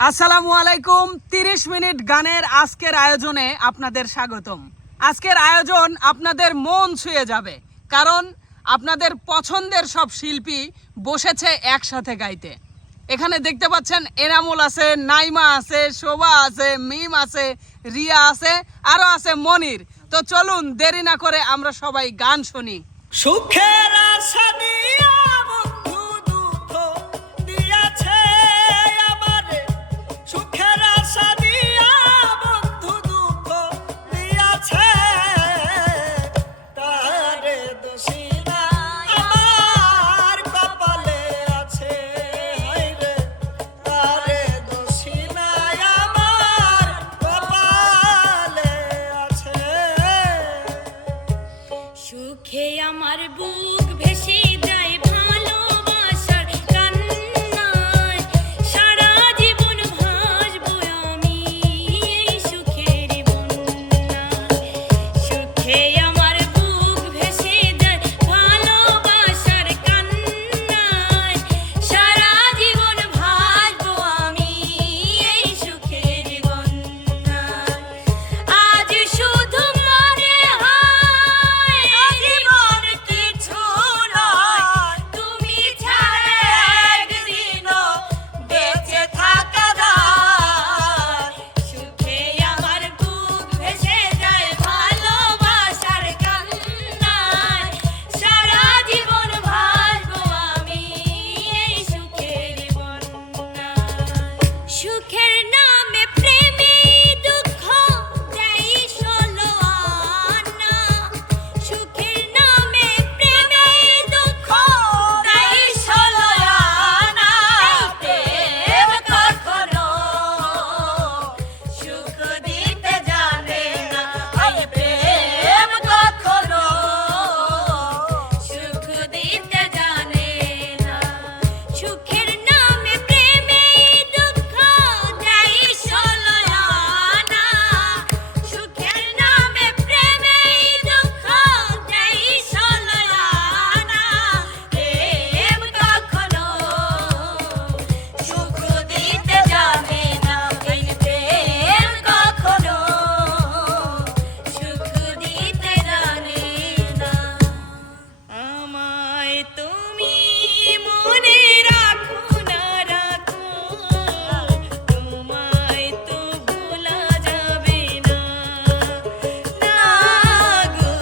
আসসালামু আলাইকুম। 30 মিনিট গানের আজকের আয়োজনে আপনাদের স্বাগতম। আজকের আয়োজন আপনাদের মন ছুঁয়ে যাবে, কারণ আপনাদের পছন্দের সব শিল্পী বসেছে একসাথে গাইতে। এখানে দেখতে পাচ্ছেন এনামুল আছে, নাইমা আছে, শোভা আছে, মিম আছে, রিয়া আছে, আরো আছে মনির। তো চলুন দেরি না করে আমরা সবাই গান শুনি। সুখের আশা দিয়া বন্ধু দুঃখ দিয়াছে আমারে, সুখের আশা দিয়া বন্ধু দুঃখ দিয়াছে, তারে দোষী না আমার কপালে আছে, হায়রে তারে দোষী না আমার কপালে আছে। সুখে আমার বুক ভেসে যায় ভালোবাসার কান্নায়, সারা জীবন ভাসবো আমি এই সুখের বন্যায়। সুখে আমার বুক ভেসে যায় ভালোবাসার কান্নায়, সারা জীবন ভাসবো আমি এই সুখের বন্যায়। আজ শুধু মনে হয় জীবন কিছু নয়, তুমি ছাড়া একদিনও বেঁচে থাকা দায়। সুখে আমার বুক ভেসে যায় ভালোবাসার কান্নায়, সারা জীবন ভাসবো আমি এই সুখের বন্যায়। সুখের নামে প্রেমে দুঃখ দেই ষোলো আনা, সুখের নামে প্রেমে দুঃখ দেই ষোলো আনা। প্রেম কখনো সুখ দিতে জানে না, এই প্রেম কখনো সুখ দিতে জানে না। সুখের নামে প্রেমে দুঃখ দেই ষোলো আনা, সুখের নামে প্রেমে দুঃখ দেই ষোলো আনা। প্রেম কখনো সুখ দিতে জানে না, এই প্রেম কখনো সুখ দিতে জানে না। আমায় তুমি মনে রাখো না রাখো, তোমায় তো ভোলা যাবে না। না গো,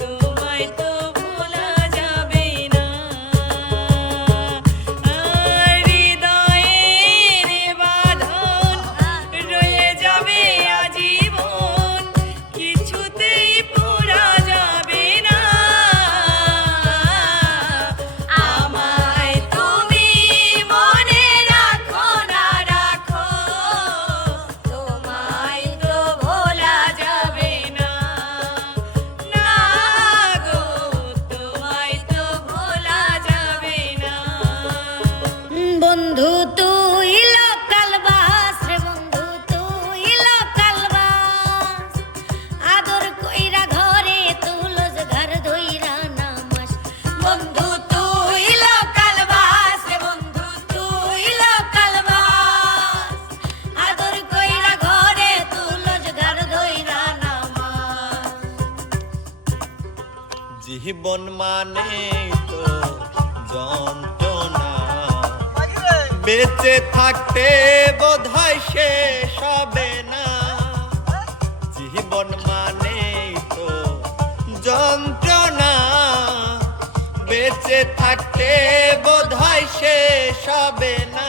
তোমায় তো ভোলা যাবে না। হৃদয়ের বাঁধন রয়ে যাবে আজীবন, কিছুতেই পোড়া যাবে না। আমায় তুমি মনে রাখো না রাখো, তোমায় তো ভোলা যাবে না। না গো, তোমায় তো ভোলা যাবে না। বন্ধু তুই লোকাল বাস রে, বন্ধু তুই লোকাল বাস, আদর কইরা ঘরে তুলস ঘর ধইরা নামাস। বন্ধু তুই লোকাল বাস রে, বন্ধু তুই লোকাল বাস, আদর কইরা ঘরে তুলস ঘর ধইরা নামাস। জীবন মানে তো যন্ত্রণা, বেঁচে থাকতে বোধহয় শেষ হবে না। জীবন মানে তো যন্ত্রণা, বেঁচে থাকতে বোধহয় শেষ হবে না।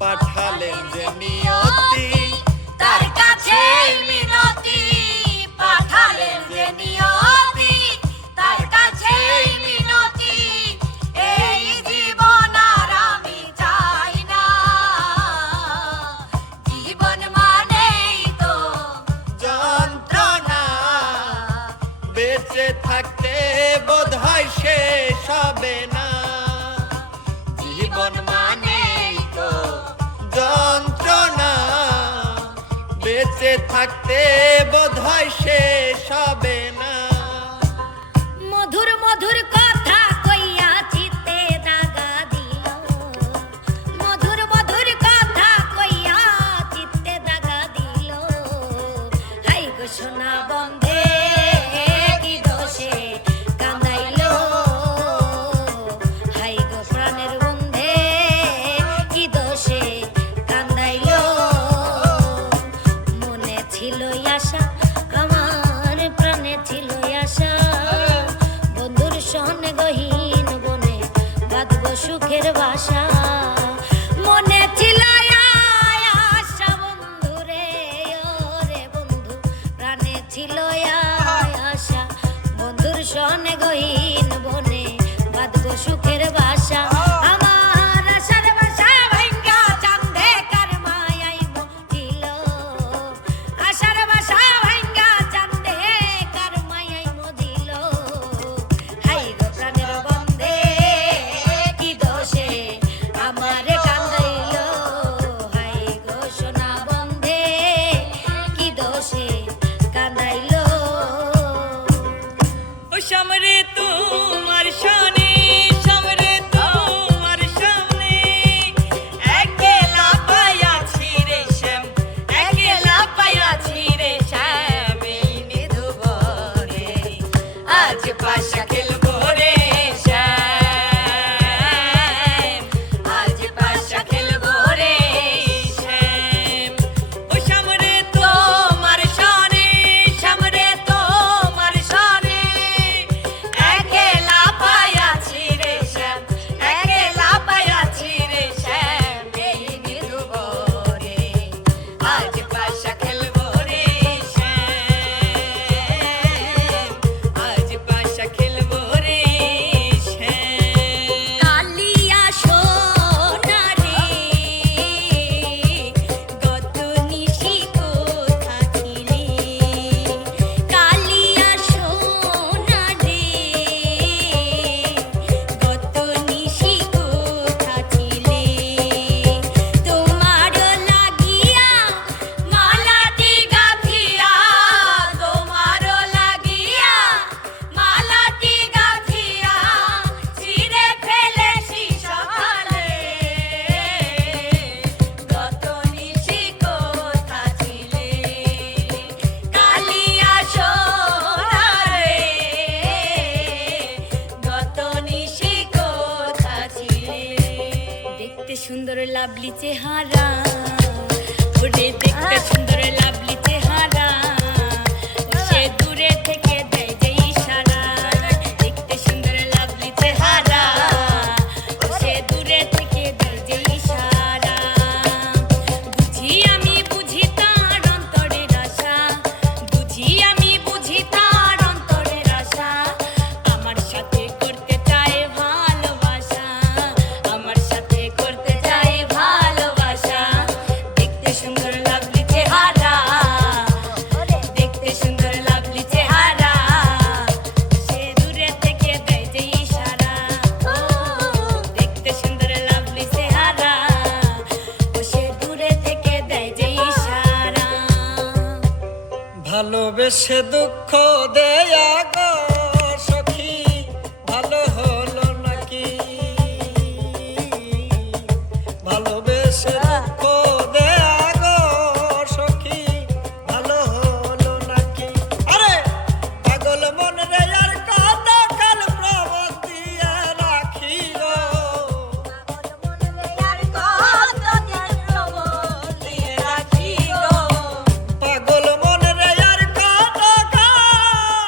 পাঠালেন যে নিয়তি তার কাছে মিনতি, পাঠালেন যে নিয়তি তার কাছে মিনতি। এই জীবন আর আমি চাই না, জীবন মানেই তো যন্ত্রণা, বেঁচে থাকতে বোধহয় শেষ হবে না। জীবন মানেই তো যন্ত্রণা, বেঁচে থাকতে বোধহয় শেষ হবে না। মধুর মধুর কথা কইয়া চিতে দাগা দিল, মধুর মধুর কথা লাভলি চেহারা ওরে দেখতে সুন্দর লাভলি চেহারা ও সে দূরে থেকে দেয় যে ইশারা দেখতে সুন্দর লাভলি চেহারা ও সে দূরে থেকে দেয় যে ইশারা বুঝি আমি বুঝি তার অন্তরের আশা বুঝি আমি বুঝি তার অন্তরের আশা আমার সাথে করতে চায় ভালোবাসা আমার সাথে করতে চায় ভালোবাসা দেখতে সুন্দর লাভলি চেহারা দেখতে সুন্দর লাভলি চেহারা সে দূরে থেকে দেয় যে ইশারা দেখতে সুন্দর লাভলি চেহারা ও সে দূরে থেকে দেয় যে ইশারা ভালোবেসে দুঃখ দেয়া গো সখী ভালো হলো নাকি ভালোবেসে দুঃখ দেয়া গো সখী ভালো হলো নাকি আরে পাগল মন রে আর কত কাল প্রবত দিয়ে রাখি গো পাগল মন রে আর কত কাল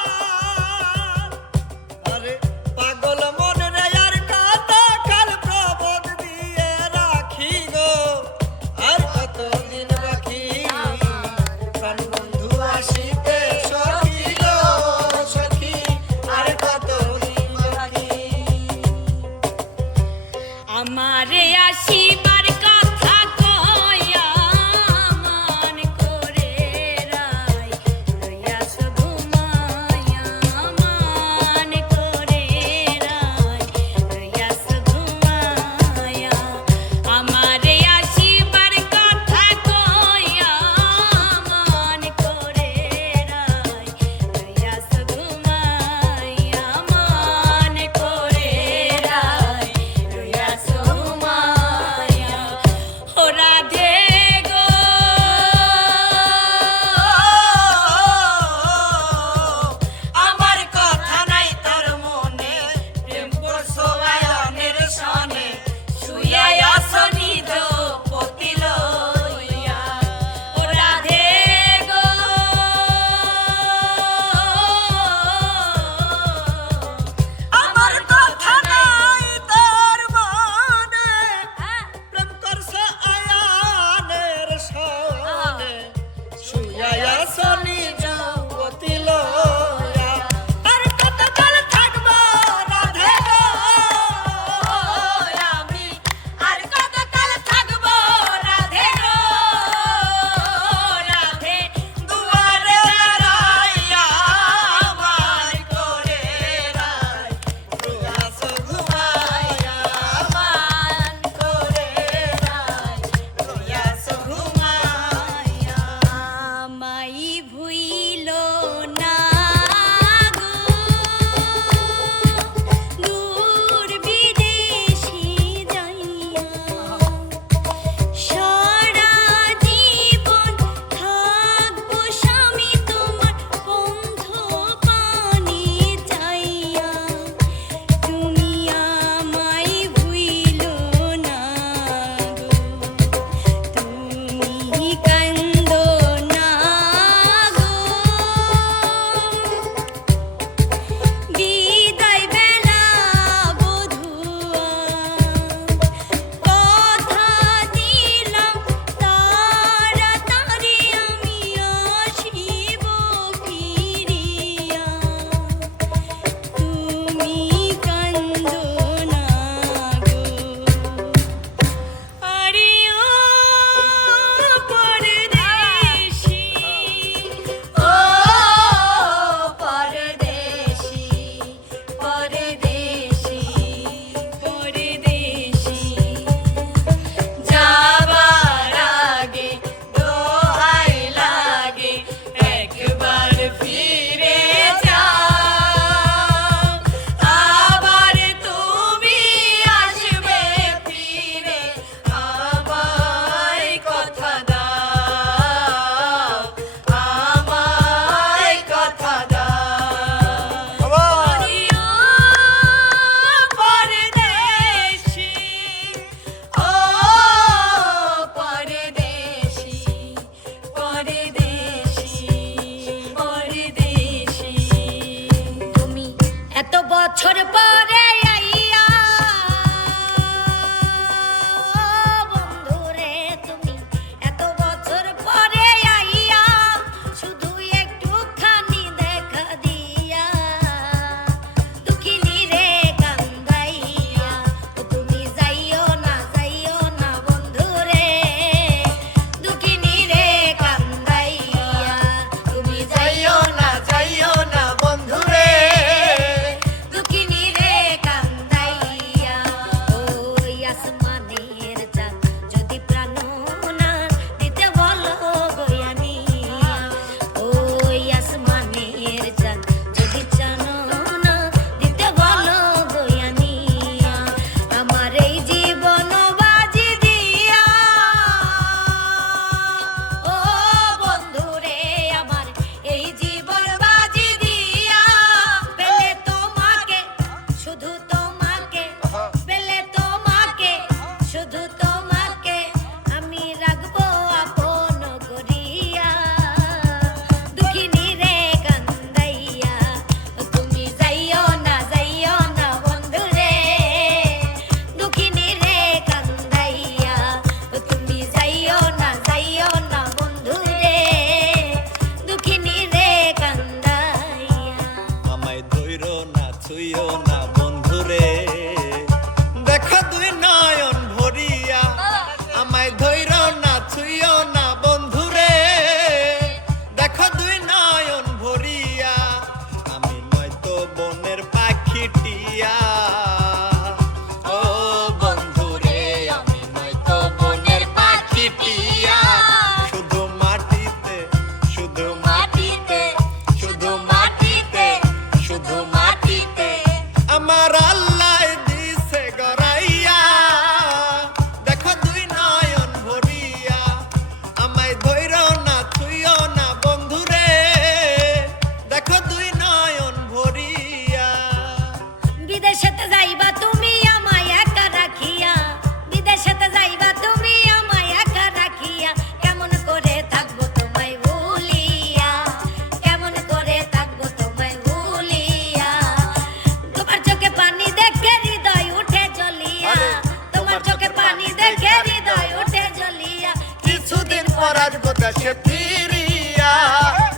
দেশে ফিরিয়া,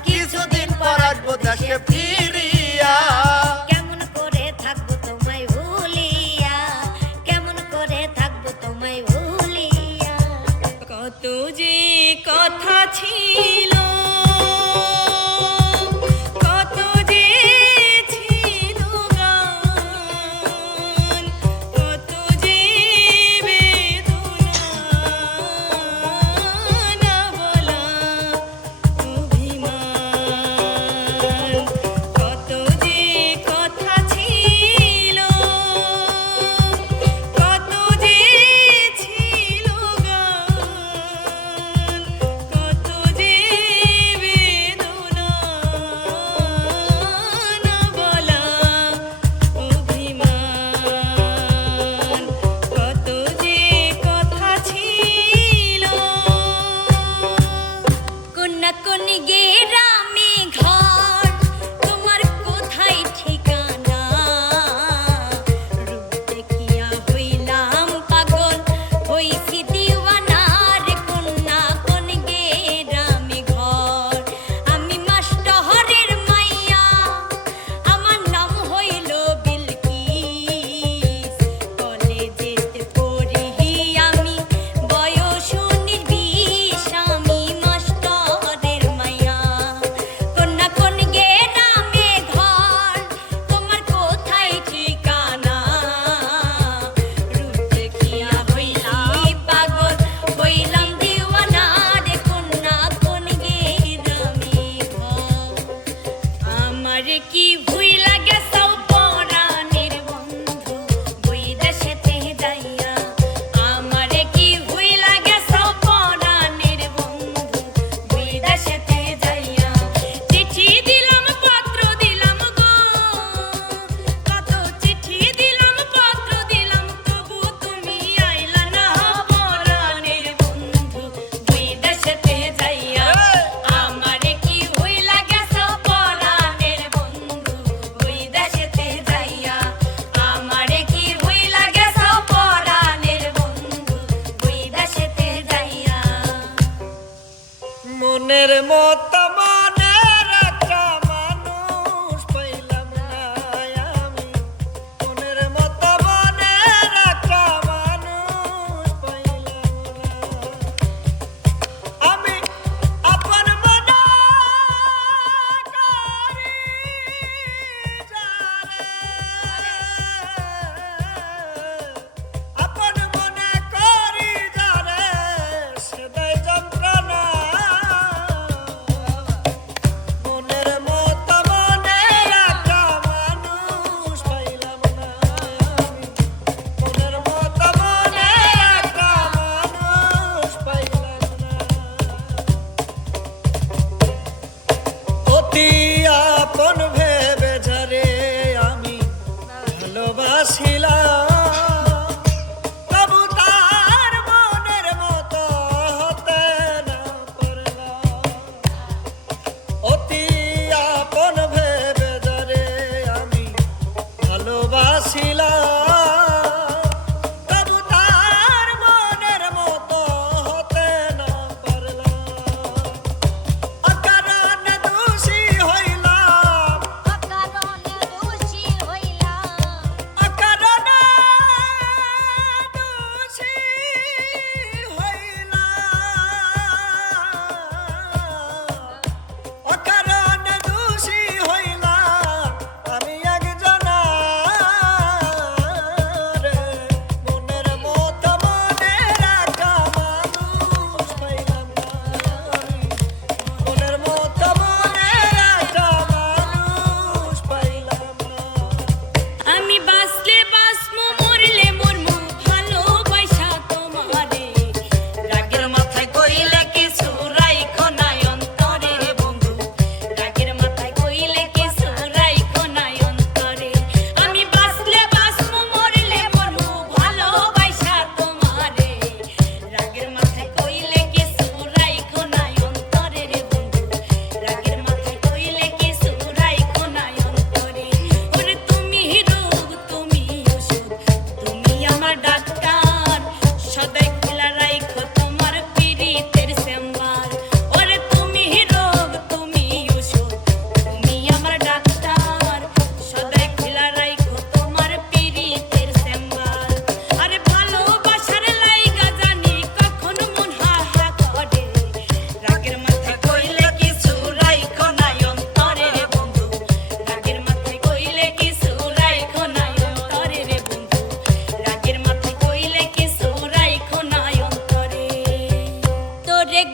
কিছুদিন পর আসবো দেশে ফিরিয়া। কেমন করে থাকবো তোমায় ভুলিয়া, কেমন করে থাকবো তোমায় ভুলিয়া। কত যে কথা ছিল, কত যে ছিল গান, কত যে বেদনা বলা অভিমান। কত যে কথা ছিল, কত যে ছিল গান, কত যে বেদনা বলা অভিমান। কত যে কথা ছিল। কন্যা কন্যা গ্রামে ঘর, তোমার কোথায় ঠিকানা? রূপ দেখিয়া হইলাম পাগল, হইছি দিওয়ানা রে। কন্যা কন্যা গ্রামে ঘর, আমি মাস্টারের মাইয়া, আমার নাম হইল বিলকিস। কলেজেতে পড়ি আমি, বয়স 19-20, আমি মাস্টারের মাইয়া। কন্যা কন্যা গ্রামে ঘর, তোমার কোথায় ঠিকানা? রূপ দেখিয়া হইলাম পাগল, হইলাম দিওয়ানা রে। কন্যা কন্যা গ্রামে ঘর, আমার কি ভুইলা গেছো পরাণের বন্ধু বৈদেশেতে যাইয়া? আমার কি ভুইলা গেছো পরাণের বন্ধু বৈদেশেতে যাইয়া? চিঠি দিলাম পত্র দিলাম গো, কত চিঠি দিলাম পত্র দিলাম, তবু তুমি আইলা না পরাণের বন্ধু বৈদেশেতে যাইয়া। আমার কি হইলা গেছো পরাণের বন্ধু বৈদেশেতে যাইয়া? আমার কি হইলা গেছো পরাণের বন্ধু বৈদেশেতে যাইয়া? মনের মতো মনের একটা মানুষ পাইলাম না আমি, মনের মতো মনের একটা মানুষ পাইলাম না আমি। আপন মনে করি যারে, আপন মনে করি যারে, সেটাই যন্ত্রণা।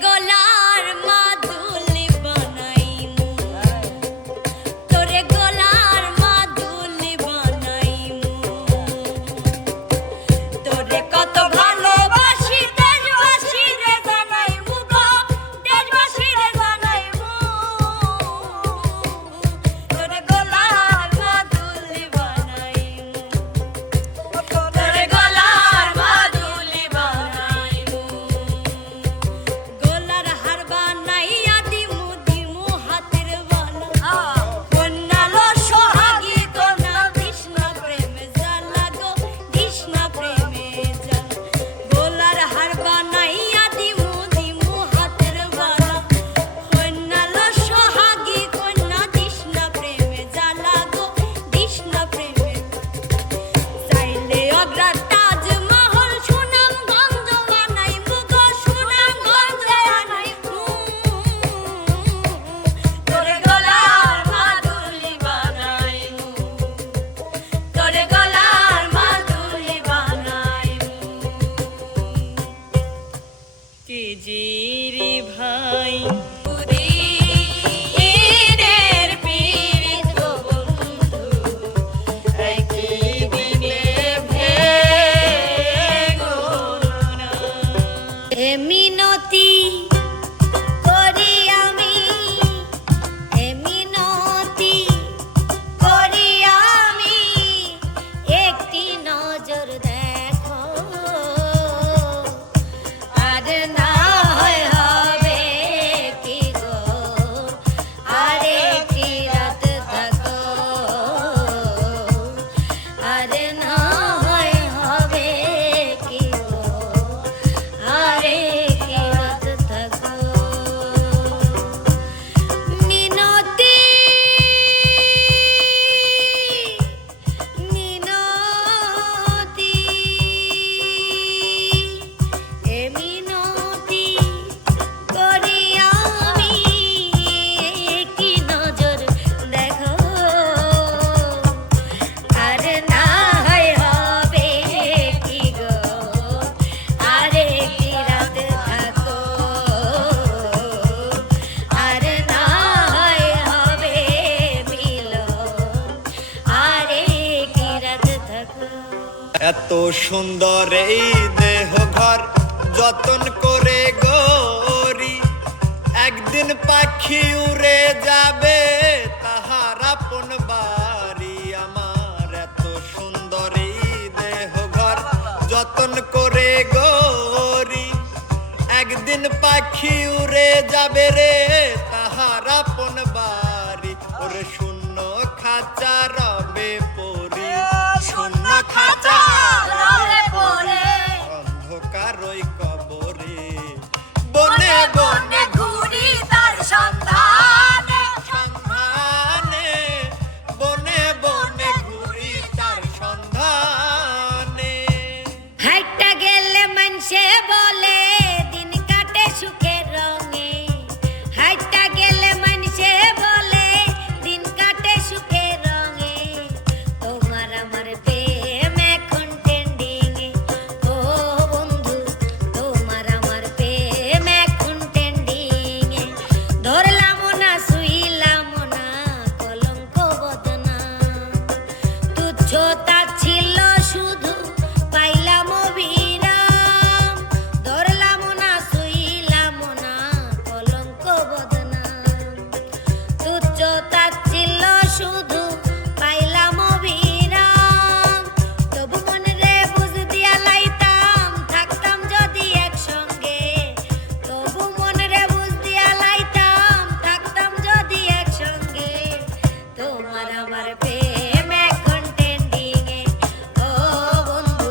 গলার মাদুল বানাইমু তোরে গলার মাদুল বানাইমু তোরে কত ভালোবাসি দেশবাসী রে জানাইমু গো দেশবাসী রে জানাইমু তোরে গলার মাদুল বানাইমু তোরে গলার মাদুল বানাইমু গলার হার বানাইয়া দিমু দিমু হাতের বালা কন্যালো সোহাগী কন্যা কৃষ্ণ প্রেমে জ্বালা গো কৃষ্ণ প্রেমে জ্বালা গলার হার বানাইয়া দিমু দিমু হাতের বালা কন্যালো সোহাগী কন্যা কৃষ্ণ প্রেমে জ্বালা গো কৃষ্ণ প্রেমে চাইলে অগ্রা তাজমহল সুনামগঞ্জ বানাইমু গো সুনামগঞ্জে আনাইমু তোরে গলার মাদুলি বানাইমু তোরে গলার মাদুলি বানাইমু কে জিরি ভাই ঈদের পীড়িত গো বন্ধু একই দিনে ভেগো না এ মিনতি করি আমি এ মিনতি করি আমি একটি নজর দেখো আর না হয় হবে কি গো আর একটি রাত থাকো আর না হয় হবে কি গো আর একটি রাত থাকো মিনতি মিনতি এ মিনতি করি আমি একটি নজর দেখো আর না হয় হবে কি গো আর একটি রাত থাকো আর না হয় হবে মিলন আর একটি রাত থাকো এত সুন্দর এই দেহ ঘর যতন করে গরি একদিন পাখি উড়ে যাবে তাহার আপন বাড়ি আমার এত সুন্দর এই দেহ ঘর যতন করে গরি একদিন পাখি উড়ে যাবে রে তাহার আপন বাড়ি ওরে শূন্য খাঁচা রবে পরি শূন্য খাঁচা রবে পড়ে অন্ধকার ওই কবরে বনে বনে ঘুরি তার সন্ধানে সন্ধানে বনে বনে ঘুরি তার সন্ধানে হাইটা গেলে মানুষে বলে দিন কাটে সুখের রঙে হাইটা গেলে মানুষে বলে দিন কাটে সুখের রঙে তোমার আমার প্রেম এখন ট্রেন্ডিং এ ও বন্ধু তোমার আমার প্রেম এখন ট্রেন্ডিং এ ধরলাম না শুইলাম না কলঙ্ক বদনা তুচ্ছতা ছিল শুধু পাইলাম বিরাম ধরলাম না শুইলাম না কলঙ্ক বদনাম তুচ্ছতা ছিল শুধু পাইলাম বিরাম তবু মনে রে বুঝ দিয়া লাইতাম থাকতাম যদি একসঙ্গে তবু মনে রে বুঝ দিয়া লাইতাম থাকতাম যদি একসঙ্গে তোমার আমার প্রেম এখন ট্রেন্ডিং এ ও বন্ধু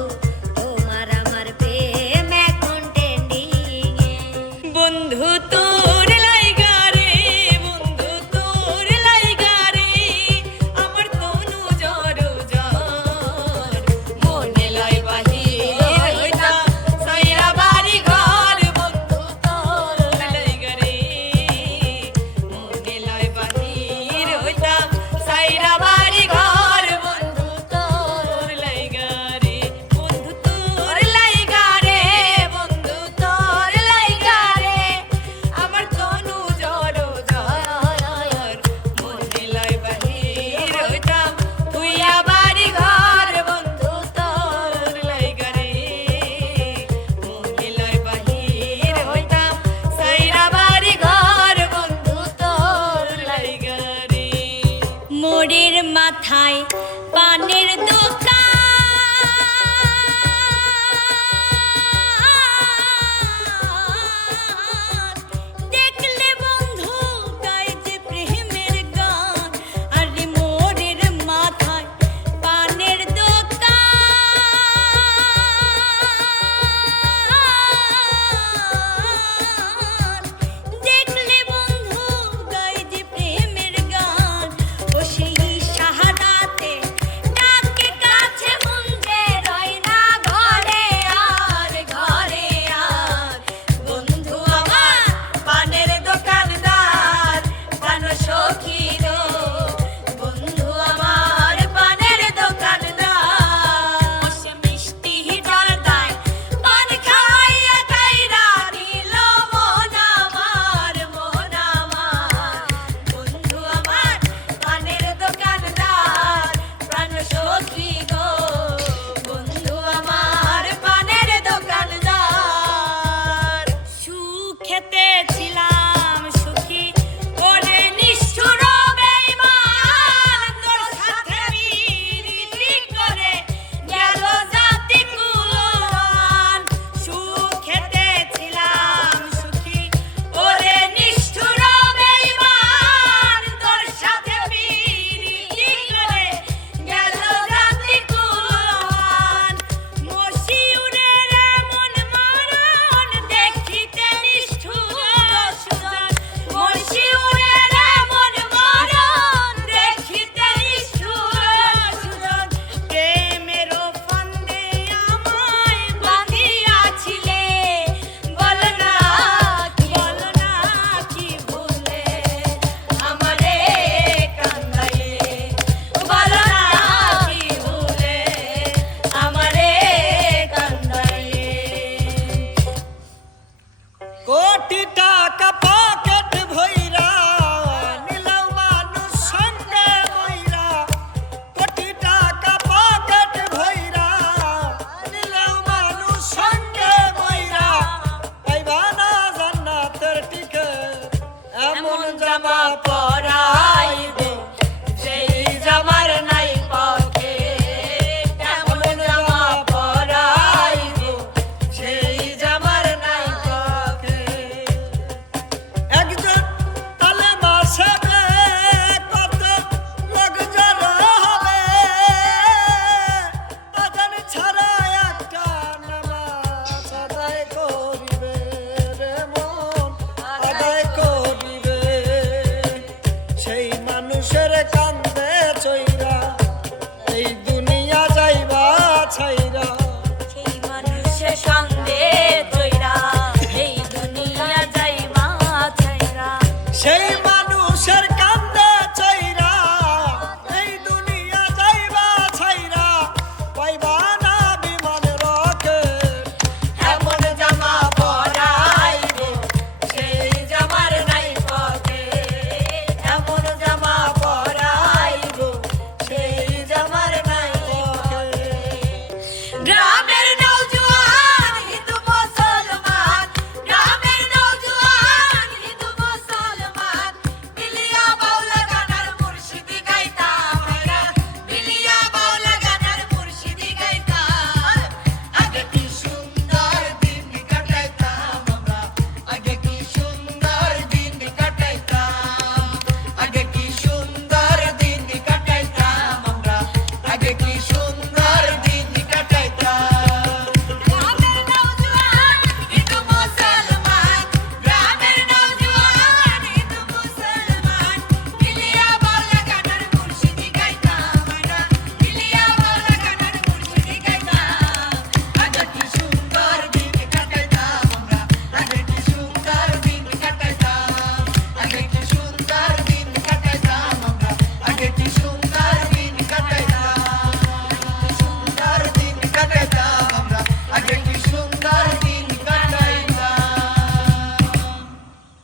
তোমার আমার প্রেম এখন ট্রেন্ডিং এ বন্ধু তোর লাইগা রে বন্ধু তোর লাইগা রে আমার তনু জর জর মনে লাই বাহির হইতা সাইরা বাড়ি ঘর বন্ধু তোর লাইগা রে মনে লাই বাহির হইতা সাইরা বাড়ি ঘর বন্ধু তোর লাইগা রে বন্ধু তোর লাইগা রে বন্ধু তোর লাইগা রে